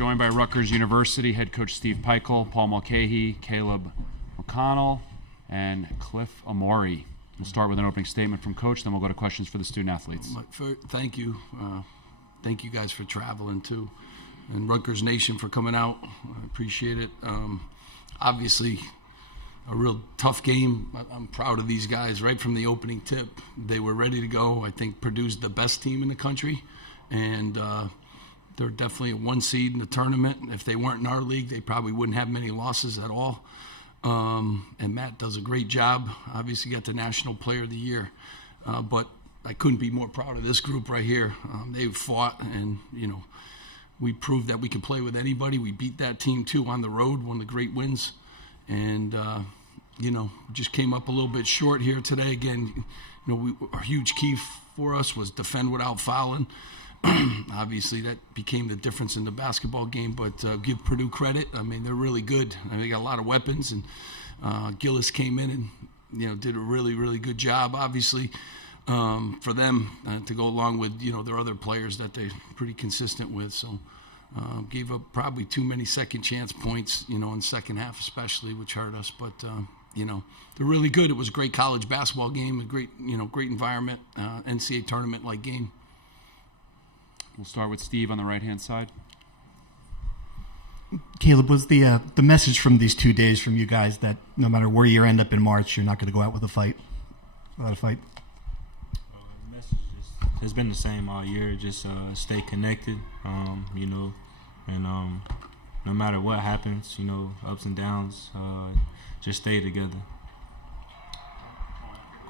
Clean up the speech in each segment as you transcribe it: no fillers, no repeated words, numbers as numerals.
joined by Rutgers University head coach Steve Peichel, Paul Mulcahy, Caleb McConnell, and Cliff Amori. We'll start with an opening statement from Coach, then we'll go to questions for the student athletes. Thank you. Thank you guys for traveling too, and Rutgers Nation for coming out. I appreciate it. Obviously, a real tough game. I'm proud of these guys right from the opening tip. They were ready to go. I think Purdue's the best team in the country, and they're definitely a 1 seed in the tournament. If they weren't in our league, they probably wouldn't have many losses at all. And Matt does a great job. Obviously got the National Player of the Year. But I couldn't be more proud of this group right here. They've fought, and, we proved that we could play with anybody. We beat that team, too, on the road, one of the great wins. And, just came up a little bit short here today. Again, our huge key for us was defend without fouling. Obviously, that became the difference in the basketball game, but give Purdue credit. I mean, they're really good. They got a lot of weapons, and Gillis came in and, did a really, really good job, obviously, for them to go along with, their other players that they're pretty consistent with. So gave up probably too many second chance points, in the second half especially, which hurt us. But, they're really good. It was a great college basketball game, a great, great environment, NCAA tournament-like game. We'll start with Steve on the right-hand side. Caleb, was the message from these 2 days from you guys that no matter where you end up in March, you're not going to go out with a fight? Without a fight? The message has been the same all year. Just stay connected, and no matter what happens, ups and downs, just stay together.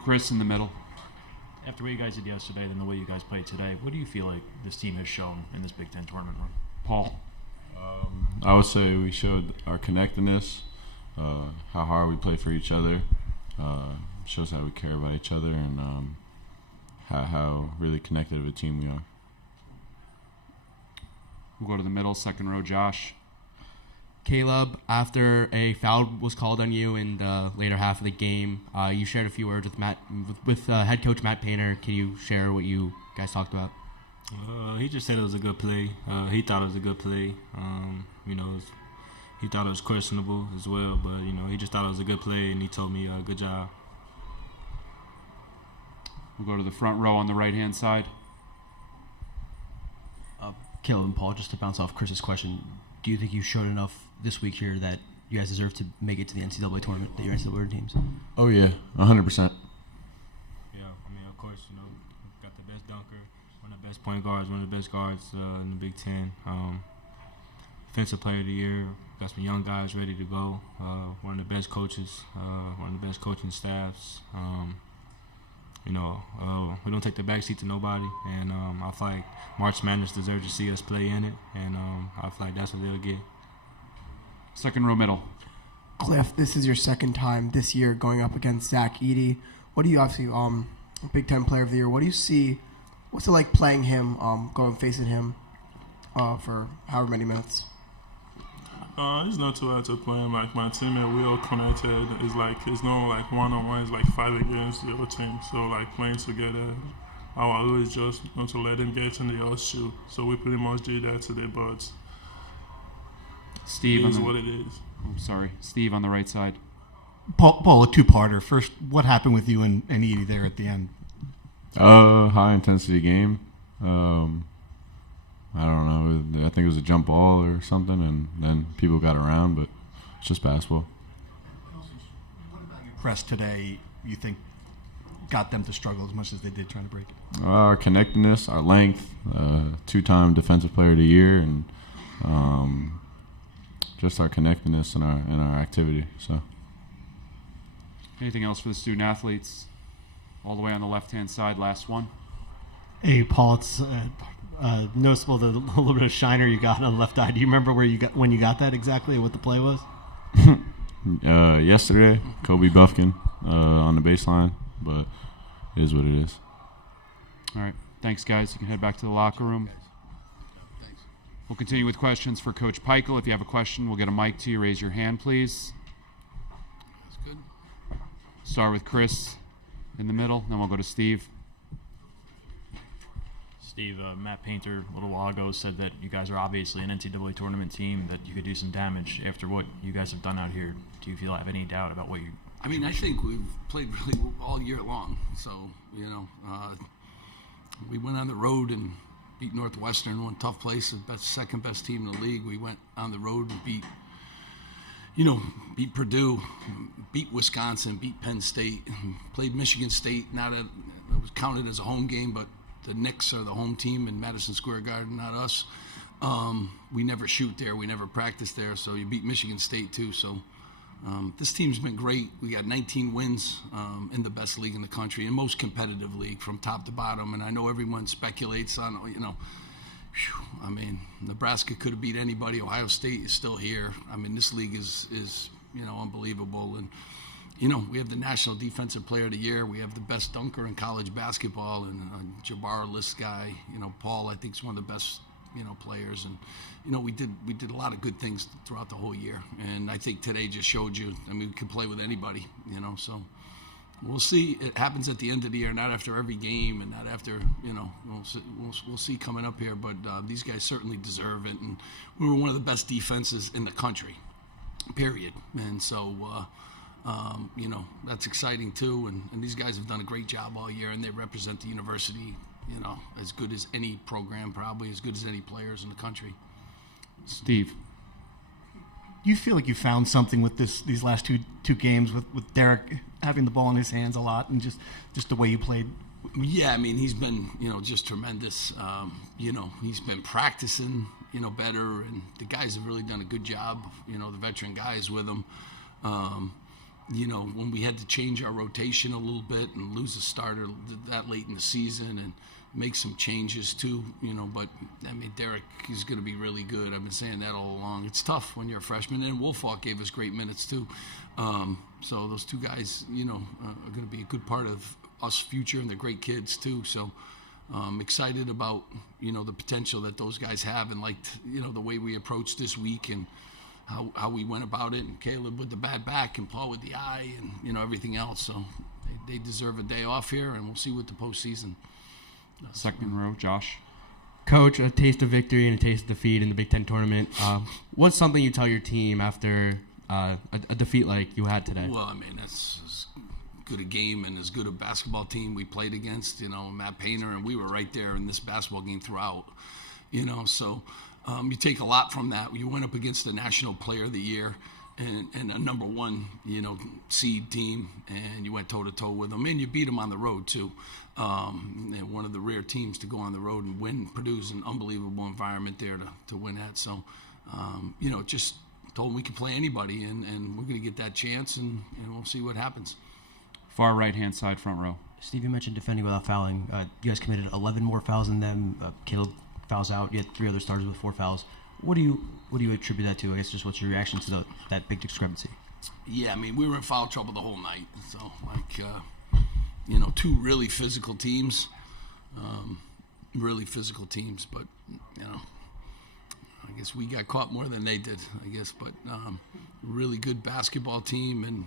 Chris in the middle. After what you guys did yesterday and the way you guys played today, what do you feel like this team has shown in this Big Ten tournament run? Paul. I would say we showed our connectedness, how hard we play for each other. Shows how we care about each other, and how really connected of a team we are. We'll go to the middle, second row, Josh. Caleb, after a foul was called on you in the later half of the game, you shared a few words with head coach Matt Painter. Can you share what you guys talked about? He just said it was a good play. He thought it was a good play. He thought it was questionable as well, but he just thought it was a good play, and he told me, "Good job." We'll go to the front row on the right-hand side. Caleb and Paul, just to bounce off Chris's question, do you think you showed enough this week here that you guys deserve to make it to the NCAA tournament, that your NCAA teams? Oh, yeah, 100%. Yeah, of course, got the best dunker, one of the best point guards, one of the best guards in the Big Ten. Defensive Player of the Year, got some young guys ready to go. One of the best coaches, one of the best coaching staffs. We don't take the backseat to nobody, and I feel like March Madness deserves to see us play in it, and I feel like that's what they'll get. Second row middle. Cliff, this is your second time this year going up against Ross-Ade. What do you obviously, Big Ten Player of the Year, what do you see, what's it like playing him, facing him for however many minutes? It's not too hard to play him. Like, my teammate, we all connected. It's not one-on-one. It's 5 against the other team. So, playing together, I always just want to let him get in the horseshoe. So we pretty much did that today, but Steve, it is what it is. I'm sorry. Steve on the right side. Paul, a two-parter. First, what happened with you and Edie there at the end? High-intensity game. I don't know. I think it was a jump ball or something, and then people got around, but it's just basketball. What about your press today you think got them to struggle as much as they did trying to break it? Our connectedness, our length, 2-time Defensive Player of the Year, and just our connectedness and our activity. So, anything else for the student athletes? All the way on the left-hand side, last one. Hey, Paul, it's noticeable the little bit of shiner you got on the left eye. Do you remember when you got that exactly, what the play was? Yesterday, Kobe Buffkin on the baseline, but it is what it is. All right. Thanks, guys. You can head back to the locker room. Thanks. We'll continue with questions for Coach Peichel. If you have a question, we'll get a mic to you. Raise your hand, please. That's good. Start with Chris in the middle, then we'll go to Steve. Steve, Matt Painter a little while ago said that you guys are obviously an NCAA tournament team, that you could do some damage after what you guys have done out here. Do you feel have any doubt about what you? I mean, I think we've played really all year long. So, we went on the road and beat Northwestern, one tough place, the second best team in the league. We went on the road and beat Purdue, beat Wisconsin, beat Penn State, played Michigan State. It was counted as a home game, but the Knicks are the home team in Madison Square Garden, not us. We never shoot there. We never practice there. So you beat Michigan State too. So this team's been great. We got 19 wins in the best league in the country, and most competitive league from top to bottom. And I know everyone speculates on, Nebraska could have beat anybody. Ohio State is still here. I mean, this league is unbelievable. And, we have the National Defensive Player of the Year. We have the best dunker in college basketball, and Jabbar List guy. Paul, I think, is one of the best, players. And, we did a lot of good things throughout the whole year. And I think today just showed you, we could play with anybody, so. We'll see. It happens at the end of the year, not after every game, and not after, we'll see coming up here. But these guys certainly deserve it. And we were one of the best defenses in the country, period. And so, that's exciting too. And these guys have done a great job all year, and they represent the university, as good as any program, probably as good as any players in the country. Steve. Do you feel like you found something with these last two games with Derek having the ball in his hands a lot, and just the way you played? Yeah, he's been just tremendous. He's been practicing better, and the guys have really done a good job. The veteran guys with him. When we had to change our rotation a little bit and lose a starter that late in the season and make some changes too, but Derek is going to be really good. I've been saying that all along. It's tough when you're a freshman, and Wolfalk gave us great minutes too. So those two guys, are going to be a good part of us future, and they're great kids too. So excited about, the potential that those guys have, and liked, the way we approached this week and how we went about it, and Caleb with the bad back and Paul with the eye and, everything else. So they deserve a day off here, and we'll see what the postseason. Second row, Josh. Coach, a taste of victory and a taste of defeat in the Big Ten tournament. What's something you tell your team after a defeat like you had today? Well, that's as good a game and as good a basketball team we played against, Matt Painter, and we were right there in this basketball game throughout, So you take a lot from that. You went up against the National Player of the Year and a number one, seed team, and you went toe-to-toe with them, and you beat them on the road, too. One of the rare teams to go on the road and win. Purdue's an unbelievable environment there to win at. So, just told them we could play anybody, and we're going to get that chance, and we'll see what happens. Far right-hand side, front row. Steve, you mentioned defending without fouling. You guys committed 11 more fouls than them. Caleb fouls out. You had 3 other starters with 4 fouls. What do you attribute that to? I guess just what's your reaction to that big discrepancy? Yeah, we were in foul trouble the whole night. So, two really physical teams, but, I guess we got caught more than they did, but really good basketball team. And,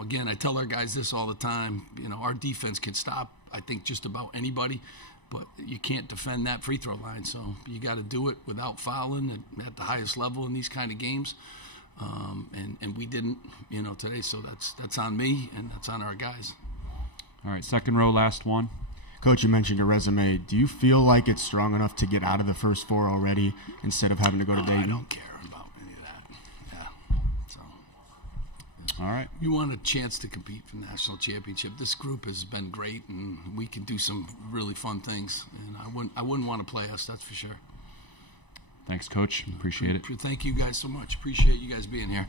again, I tell our guys this all the time, our defense can stop, I think, just about anybody, but you can't defend that free throw line. So you got to do it without fouling at the highest level in these kind of games. And we didn't, today. So that's on me, and that's on our guys. All right, second row, last one. Coach, you mentioned your resume. Do you feel like it's strong enough to get out of the first 4 already instead of having to go to Dayton? I don't care about any of that. Yeah. So. All right. You want a chance to compete for the national championship. This group has been great, and we can do some really fun things. And I wouldn't want to play us, that's for sure. Thanks, Coach. Appreciate it. Thank you guys so much. Appreciate you guys being here.